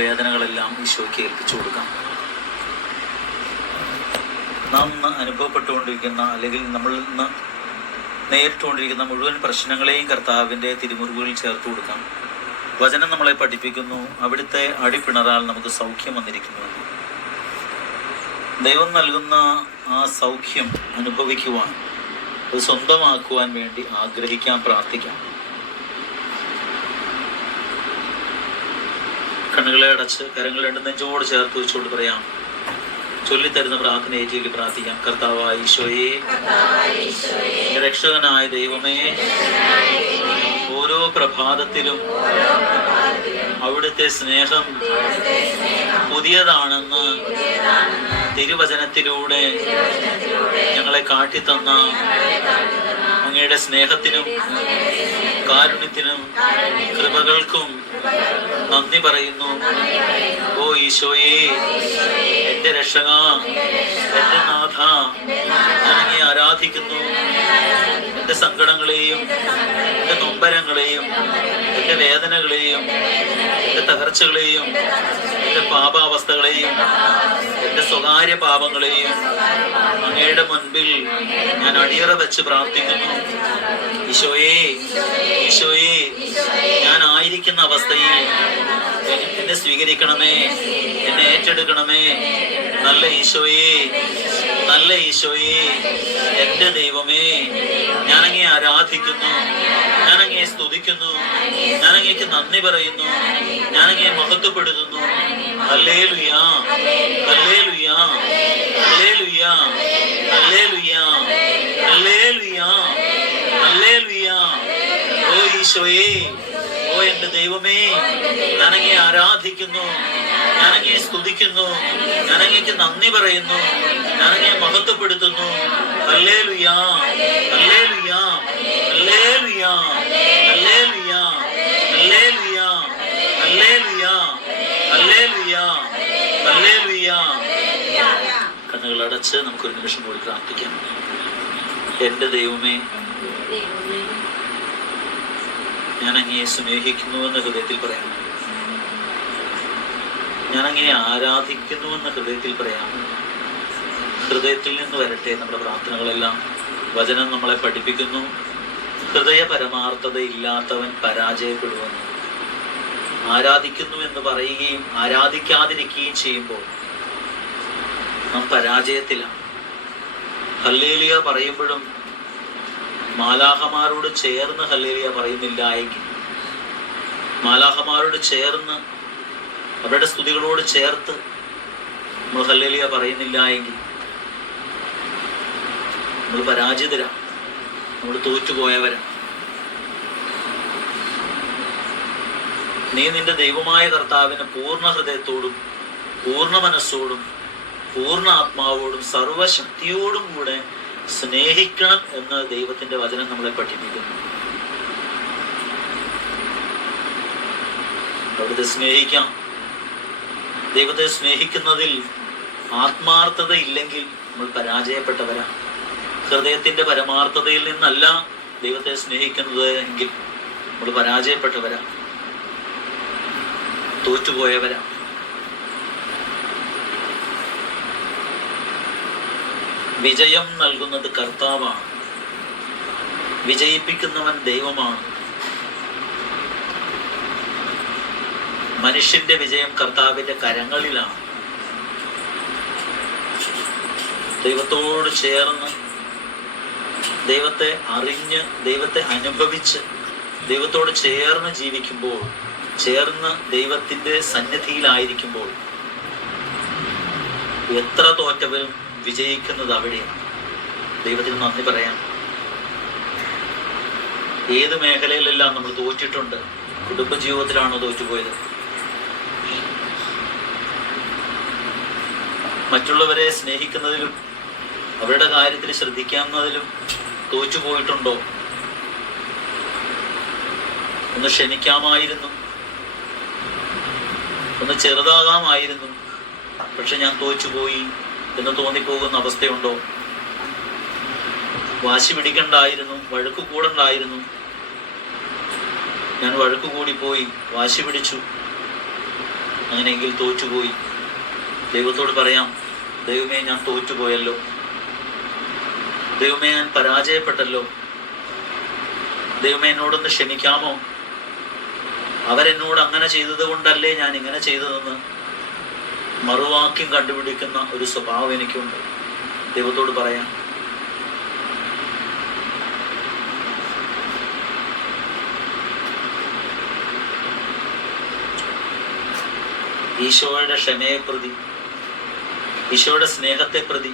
വേദനകളെല്ലാം ഈശോയ്ക്ക് ഏൽപ്പിച്ചു കൊടുക്കാം. നാം ഇന്ന് അനുഭവപ്പെട്ടുകൊണ്ടിരിക്കുന്ന അല്ലെങ്കിൽ നമ്മളിൽ നിന്ന് നേരിട്ടുകൊണ്ടിരിക്കുന്ന മുഴുവൻ പ്രശ്നങ്ങളെയും കർത്താവിൻ്റെ തിരുമുറിവുകളിൽ ചേർത്ത് കൊടുക്കാം. വചനം നമ്മളെ പഠിപ്പിക്കുന്നു, അവിടുത്തെ അടിപ്പിണറാൽ നമുക്ക് സൗഖ്യം വന്നിരിക്കുന്നു. ദൈവം നൽകുന്ന ആ സൗഖ്യം അനുഭവിക്കുവാൻ, അത് സ്വന്തമാക്കുവാൻ വേണ്ടി ആഗ്രഹിക്കാം, പ്രാർത്ഥിക്കാം. കണ്ണുകളെ അടച്ച് കരങ്ങൾ രണ്ട് നെഞ്ചോട് ചേർത്ത് വെച്ചുകൊണ്ട് പറയാം. ചൊല്ലിത്തരുന്ന പ്രാർത്ഥന ഏറ്റുചൊല്ലി പ്രാർത്ഥിക്കാം. കർത്താവായ ഈശോയേ, രക്ഷകനായ ദൈവമേ, ഓരോ പ്രഭാതത്തിലും അവിടുത്തെ സ്നേഹം പുതിയതാണെന്ന് തിരുവചനത്തിലൂടെ ഞങ്ങളെ കാട്ടിത്തന്ന അങ്ങയുടെ സ്നേഹത്തിനും കാരുണ്യത്തിനും കൃപകൾക്കും നന്ദി പറയുന്നു. ഓ ഈശോയേ, എന്റെ രക്ഷക, എന്റെ നാഥ, ഞാൻ അങ്ങയെ ആരാധിക്കുന്നു. എന്റെ സങ്കടങ്ങളെയും എന്റെ നൊമ്പരങ്ങളെയും എന്റെ വേദനകളെയും എന്റെ തകർച്ചകളെയും എന്റെ പാപാവസ്ഥകളെയും എന്റെ സ്വകാര്യ പാപങ്ങളെയും അങ്ങയുടെ മുൻപിൽ ഞാൻ അടിയറ വെച്ച് പ്രാർത്ഥിക്കുന്നു. ഈശോയേ, ഈശോയേ, ഞാൻ ആയിരിക്കുന്ന അവസ്ഥയിൽ എന്നെ സ്വീകരിക്കണമേ, എന്നെ ഏറ്റെടുക്കണമേ. നല്ല ഈശോയേ, നല്ല ഈശോയേ, എന്റെ ദൈവമേ, ഞാനങ്ങയെ ആരാധിക്കുന്നു, ഞാനങ്ങയെ സ്തുതിക്കുന്നു, ഞാനങ്ങയ്ക്ക് നന്ദി പറയുന്നു, ഞാനങ്ങയെ മഹത്വപ്പെടുത്തുന്നു. ഹല്ലേലൂയാ, ഹല്ലേലൂയാ, ഹല്ലേലൂയാ, ഹല്ലേലൂയാ, ഹല്ലേലൂയാ, ഹല്ലേലൂയാ. ഓ ഈശോയേ, ഓ എന്റെ ദൈവമേ, ഞാനങ്ങയെ ആരാധിക്കുന്നു, ഞാനങ്ങയെ സ്തുതിക്കുന്നു, ഞാനങ്ങയ്ക്ക് നന്ദി പറയുന്നു, ഞാനങ്ങയെ മഹത്വപ്പെടുത്തുന്നു. ഹല്ലേലൂയാ, ഹല്ലേലൂയാ, ഹല്ലേലൂയാ, ഹല്ലേലൂയാ, ഹല്ലേലൂയാ, ഹല്ലേലൂയാ, ഹല്ലേലൂയാ, ഹല്ലേലൂയാ. കണ്ണുകൾ അടച്ച് നമുക്കൊരു നിമിഷം കൂടി പ്രാർത്ഥിക്കാം. എന്റെ ദൈവമേ, ഞാൻ അങ്ങയെ സ്നേഹിക്കുന്നുവെന്ന് ഹൃദയത്തിൽ പറയാം. ഞാൻ അങ്ങയെ ആരാധിക്കുന്നുവെന്ന് ഹൃദയത്തിൽ പറയാം. ഹൃദയത്തിൽ നിന്ന് വരട്ടെ നമ്മുടെ പ്രാർത്ഥനകളെല്ലാം. വചനം നമ്മളെ പഠിപ്പിക്കുന്നു, ഹൃദയ പരമാർത്ഥത ഇല്ലാത്തവൻ പരാജയപ്പെടുമെന്ന്. ആരാധിക്കുന്നു എന്ന് പറയുകയും ആരാധിക്കാതിരിക്കുകയും ചെയ്യുമ്പോൾ നാം പരാജയത്തിലാണ്. ഹല്ലേലൂയ പറയുമ്പോഴും മാലാഹമാരോട് ചേർന്ന് ഹല്ലേലൂയ പറയുന്നില്ല എങ്കിൽ, മാലാഹമാരോട് ചേർന്ന് അവരുടെ സ്തുതികളോട് ചേർത്ത് നമ്മൾ ഹല്ലേലൂയ പറയുന്നില്ല എങ്കിൽ നമ്മൾ പരാജിതരാണ്, നമ്മൾ തോറ്റുപോയവരാണ്. നീ നിന്റെ ദൈവമായ കർത്താവിനെ പൂർണ്ണ ഹൃദയത്തോടും പൂർണ്ണ മനസ്സോടും പൂർണ്ണ ആത്മാവോടും സർവശക്തിയോടും കൂടെ സ്നേഹിക്കണം എന്ന് ദൈവത്തിന്റെ വചനം നമ്മളെ പഠിപ്പിക്കുന്നു. അവിടുത്തെ സ്നേഹിക്കാം. ദൈവത്തെ സ്നേഹിക്കുന്നതിൽ ആത്മാർത്ഥത ഇല്ലെങ്കിൽ നമ്മൾ പരാജയപ്പെട്ടവരാണ്. ഹൃദയത്തിന്റെ പരമാർത്ഥതയിൽ നിന്നല്ല ദൈവത്തെ സ്നേഹിക്കുന്നത് എങ്കിൽ നമ്മൾ പരാജയപ്പെട്ടവരാണ്, തോറ്റുപോയവരാണ്. വിജയം നൽകുന്നത് കർത്താവാണ്, വിജയിപ്പിക്കുന്നവൻ ദൈവമാണ്. മനുഷ്യന്റെ വിജയം കർത്താവിന്റെ കരങ്ങളിലാണ്. ദൈവത്തോട് ചേർന്ന്, ദൈവത്തെ അറിഞ്ഞ്, ദൈവത്തെ അനുഭവിച്ച്, ദൈവത്തോട് ചേർന്ന് ജീവിക്കുമ്പോൾ, ചേർന്ന് ദൈവത്തിന്റെ സന്നിധിയിലായിരിക്കുമ്പോൾ എത്ര തോറ്റവരും വിജയിക്കുന്നത് അവിടെയാണ്. ദൈവത്തിന് നന്ദി പറയാം. ഏത് മേഖലയിലെല്ലാം നമ്മൾ തോറ്റിട്ടുണ്ട്? കുടുംബജീവിതത്തിലാണോ തോറ്റുപോയത്? മറ്റുള്ളവരെ സ്നേഹിക്കുന്നതിലും അവരുടെ കാര്യത്തിൽ ശ്രദ്ധിക്കാവുന്നതിലും തോറ്റുപോയിട്ടുണ്ടോ? ഒന്ന് ക്ഷമിക്കാമായിരുന്നു, ഒന്ന് ചെറുതാകാമായിരുന്നു, പക്ഷെ ഞാൻ തോറ്റുപോയി എന്ന് തോന്നിപ്പോകുന്ന അവസ്ഥയുണ്ടോ? വാശി പിടിക്കണ്ടായിരുന്നു, വഴക്ക് കൂടണ്ടായിരുന്നു, ഞാൻ വഴക്ക് കൂടിപ്പോയി, വാശി പിടിച്ചു, അങ്ങനെയെങ്കിൽ തോറ്റുപോയി. ദൈവത്തോട് പറയാം, ദൈവമേ ഞാൻ തോറ്റുപോയല്ലോ, ദൈവമേ ഞാൻ പരാജയപ്പെട്ടല്ലോ, ദൈവമേ എന്നോടൊന്ന് ക്ഷമിക്കാമോ, അവരെന്നോട് അങ്ങനെ ചെയ്തത് കൊണ്ടല്ലേ ഞാൻ ഇങ്ങനെ ചെയ്തതെന്ന് മറുവാക്യം കണ്ടുപിടിക്കുന്ന ഒരു സ്വഭാവം എനിക്കുണ്ട്. ദൈവത്തോട് പറയാം. ഈശോയുടെ ക്ഷമയെ പ്രതി, ഈശോയുടെ സ്നേഹത്തെ പ്രതി,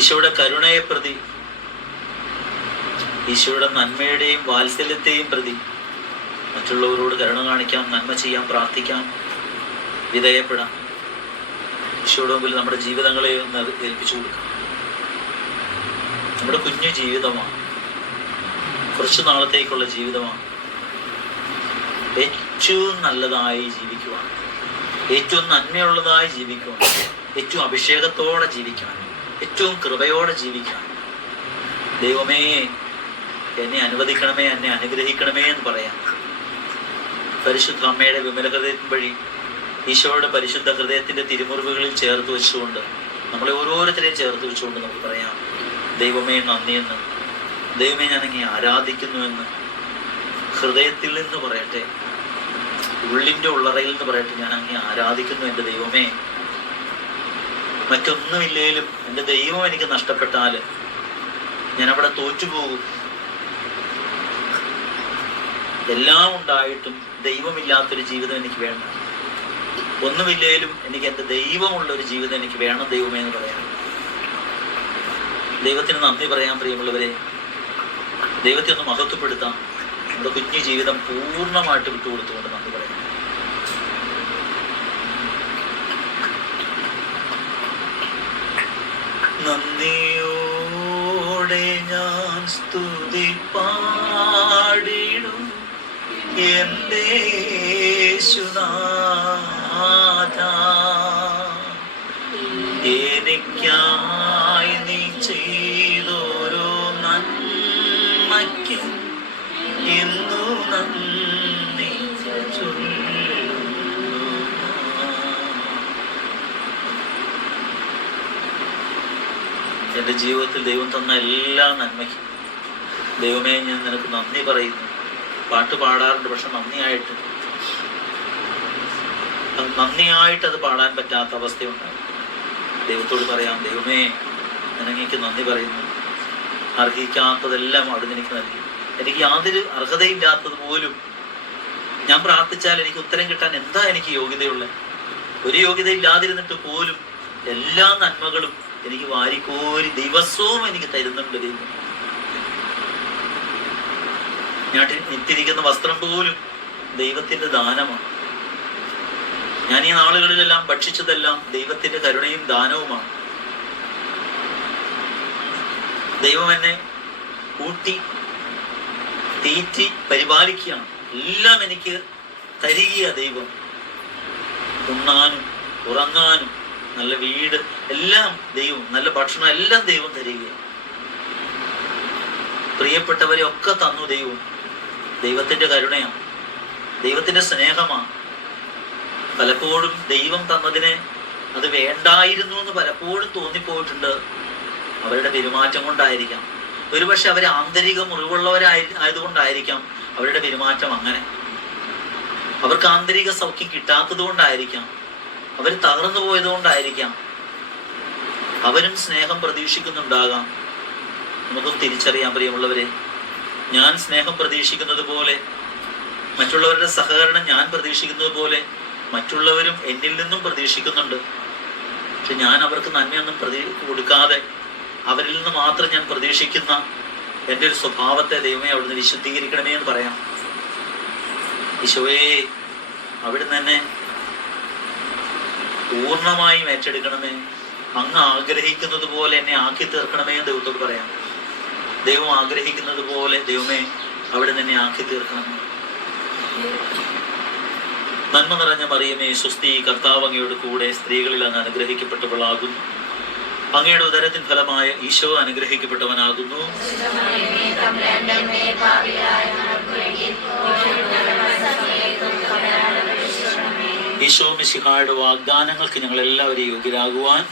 ഈശോയുടെ കരുണയെ പ്രതി, ഈശോയുടെ നന്മയുടെയും വാത്സല്യത്തെയും പ്രതി മറ്റുള്ളവരോട് കരുണ കാണിക്കാം, നന്മ ചെയ്യാം, പ്രാർത്ഥിക്കാം, വിധേയപ്പെടാം. ഈശോയുടെ മുമ്പിൽ നമ്മുടെ ജീവിതങ്ങളെ ഒന്ന് ഏൽപ്പിച്ചു കൊടുക്കാം. നമ്മുടെ കുഞ്ഞു ജീവിതമാണ്, കുറച്ചു നാളത്തേക്കുള്ള ജീവിതമാണ്. ഏറ്റവും നല്ലതായി ജീവിക്കുവാൻ, ഏറ്റവും നന്മയുള്ളതായി ജീവിക്കുവാൻ, ഏറ്റവും അഭിഷേകത്തോടെ ജീവിക്കാൻ, ഏറ്റവും കൃപയോടെ ജീവിക്കാൻ ദൈവമേ എന്നെ അനുവദിക്കണമേ, എന്നെ അനുഗ്രഹിക്കണമേ എന്ന് പറയാം. പരിശുദ്ധ അമ്മയുടെ വിമല ഹൃദയത്തിൻ വഴി ഈശോയുടെ പരിശുദ്ധ ഹൃദയത്തിന്റെ തിരുമുറിവുകളിൽ ചേർത്ത് വെച്ചുകൊണ്ട്, നമ്മളെ ഓരോരുത്തരെയും ചേർത്ത് വെച്ചുകൊണ്ട് നമുക്ക് പറയാം, ദൈവമേ നന്ദിയെന്ന്, ദൈവമേ ഞാൻ അങ്ങേ ആരാധിക്കുന്നുവെന്ന് ഹൃദയത്തിൽ നിന്ന് പറയട്ടെ, ഉള്ളിൻ്റെ ഉള്ളറയിൽ നിന്ന് പറയട്ടെ, ഞാൻ അങ്ങേ ആരാധിക്കുന്നു എൻ്റെ ദൈവമേ. മറ്റൊന്നുമില്ലേലും എൻ്റെ ദൈവം എനിക്ക് നഷ്ടപ്പെട്ടാൽ ഞാൻ അവിടെ തോറ്റുപോകും. എല്ലാം ഉണ്ടായിട്ടും ദൈവമില്ലാത്തൊരു ജീവിതം എനിക്ക് വേണ്ട. ഒന്നുമില്ലേലും എനിക്ക് എൻ്റെ ദൈവമുള്ളൊരു ജീവിതം എനിക്ക് വേണം ദൈവമേ എന്ന് പറയാം. ദൈവത്തിന് നന്ദി പറയാൻ പ്രിയമുള്ളവരെ. ദൈവത്തെ ഒന്ന് മഹത്വപ്പെടുത്താം. നമ്മുടെ കുഞ്ഞു ജീവിതം പൂർണ്ണമായിട്ട് വിട്ടുകൊടുത്തുകൊണ്ട് നന്ദി പറയാം. നന്ദിയോടെ ഞാൻ സ്തുതി പാടിടും എൻ്റെ യേശുനാഥ, എനിക്കായി നീ ചെയ്തോരോ നന്മയ്ക്കും ഇന്നു നന്ദി ചൊല്ലുന്നു. എൻ്റെ ജീവിതത്തിൽ ദൈവം തന്ന എല്ലാ നന്മയ്ക്കും ദൈവമേ ഞാൻ നിനക്ക് നന്ദി പറയുന്നു. പാട്ട് പാടാറുണ്ട്, പക്ഷെ നന്ദിയായിട്ട് അത് പാടാൻ പറ്റാത്ത അവസ്ഥയുണ്ടായി. ദൈവത്തോട് പറയാം, ദൈവമേ നിനക്ക് നന്ദി പറയുന്നു. അർഹിക്കാത്തതെല്ലാം അവിടുന്ന് എനിക്ക് നൽകി. എനിക്ക് യാതൊരു അർഹതയില്ലാത്തത് പോലും ഞാൻ പ്രാർത്ഥിച്ചാൽ എനിക്ക് ഉത്തരം കിട്ടാൻ എന്താ എനിക്ക് യോഗ്യതയുള്ളത്? ഒരു യോഗ്യതയില്ലാതിരുന്നിട്ട് പോലും എല്ലാ നന്മകളും എനിക്ക് വാരിക്കോരി ദിവസവും എനിക്ക് തരുന്നുണ്ട് ദൈവം. ഞാൻ ഇട്ടിരിക്കുന്ന വസ്ത്രം പോലും ദൈവത്തിന്റെ ദാനമാണ്. ഞാൻ ഈ നാളുകളിലെല്ലാം ഭക്ഷിച്ചതെല്ലാം ദൈവത്തിന്റെ കരുണയും ദാനവുമാണ്. ദൈവം എന്നെ കൂട്ടി തീറ്റി പരിപാലിക്കുകയാണ്. എല്ലാം എനിക്ക് തരികയാണ് ദൈവം. ഉണ്ണാനും ഉറങ്ങാനും നല്ല വീട് എല്ലാം ദൈവം, നല്ല ഭക്ഷണം എല്ലാം ദൈവം തരികയാണ്. പ്രിയപ്പെട്ടവരെ ഒക്കെ തന്നു ദൈവം. ദൈവത്തിന്റെ കരുണയാണ്, ദൈവത്തിന്റെ സ്നേഹമാണ്. പലപ്പോഴും ദൈവം തന്നതിനെ അത് വേണ്ടായിരുന്നു എന്ന് പലപ്പോഴും തോന്നിപ്പോയിട്ടുണ്ട്. അവരുടെ പെരുമാറ്റം കൊണ്ടായിരിക്കാം, ഒരുപക്ഷെ അവർ ആന്തരിക മുറിവുള്ളവരായതുകൊണ്ടായിരിക്കാം അവരുടെ പെരുമാറ്റം അങ്ങനെ. അവർക്ക് ആന്തരിക സൗഖ്യം കിട്ടാത്തത് കൊണ്ടായിരിക്കാം, അവർ തകർന്നു പോയത് കൊണ്ടായിരിക്കാം. അവരും സ്നേഹം പ്രതീക്ഷിക്കുന്നുണ്ടാകാം. നമുക്കും തിരിച്ചറിയാൻ പ്രിയമുള്ളവരെ, ഞാൻ സ്നേഹം പ്രതീക്ഷിക്കുന്നത് പോലെ, മറ്റുള്ളവരുടെ സഹകരണം ഞാൻ പ്രതീക്ഷിക്കുന്നത് പോലെ മറ്റുള്ളവരും എന്നിൽ നിന്നും പ്രതീക്ഷിക്കുന്നുണ്ട്. പക്ഷെ ഞാൻ അവർക്ക് നന്മയൊന്നും കൊടുക്കാതെ അവരിൽ നിന്ന് മാത്രം ഞാൻ പ്രതീക്ഷിക്കുന്ന എൻ്റെ ഒരു സ്വഭാവത്തെ ദൈവമേ അവിടുന്ന് വിശുദ്ധീകരിക്കണമേ എന്ന് പറയാം. ഈശോയെ അവിടുന്ന് എന്നെ പൂർണ്ണമായും ഏറ്റെടുക്കണമേ, അങ്ങ് ആഗ്രഹിക്കുന്നത് പോലെ എന്നെ ആക്കി തീർക്കണമേ എന്ന് ദൈവത്തോട് പറയാം. ദൈവം ആഗ്രഹിക്കുന്നത് പോലെ ദൈവമേ അവിടുന്ന് എന്നെ ആക്കി തീർക്കണമേ. നന്മ നിറഞ്ഞ മറിയമേ സ്വസ്തി, കർത്താവ് അങ്ങയോട് കൂടെ സ്ത്രീകളിൽ അങ്ങ് അനുഗ്രഹിക്കപ്പെട്ടവളാകുന്നു. അങ്ങയുടെ ഉദരത്തിൻ ഫലമായ ഈശോ അനുഗ്രഹിക്കപ്പെട്ടവനാകുന്നു. ഈശോ മിശിഹായുടെ വാഗ്ദാനങ്ങൾക്ക് ഞങ്ങൾ എല്ലാവരെയും യോഗ്യരാകുവാൻ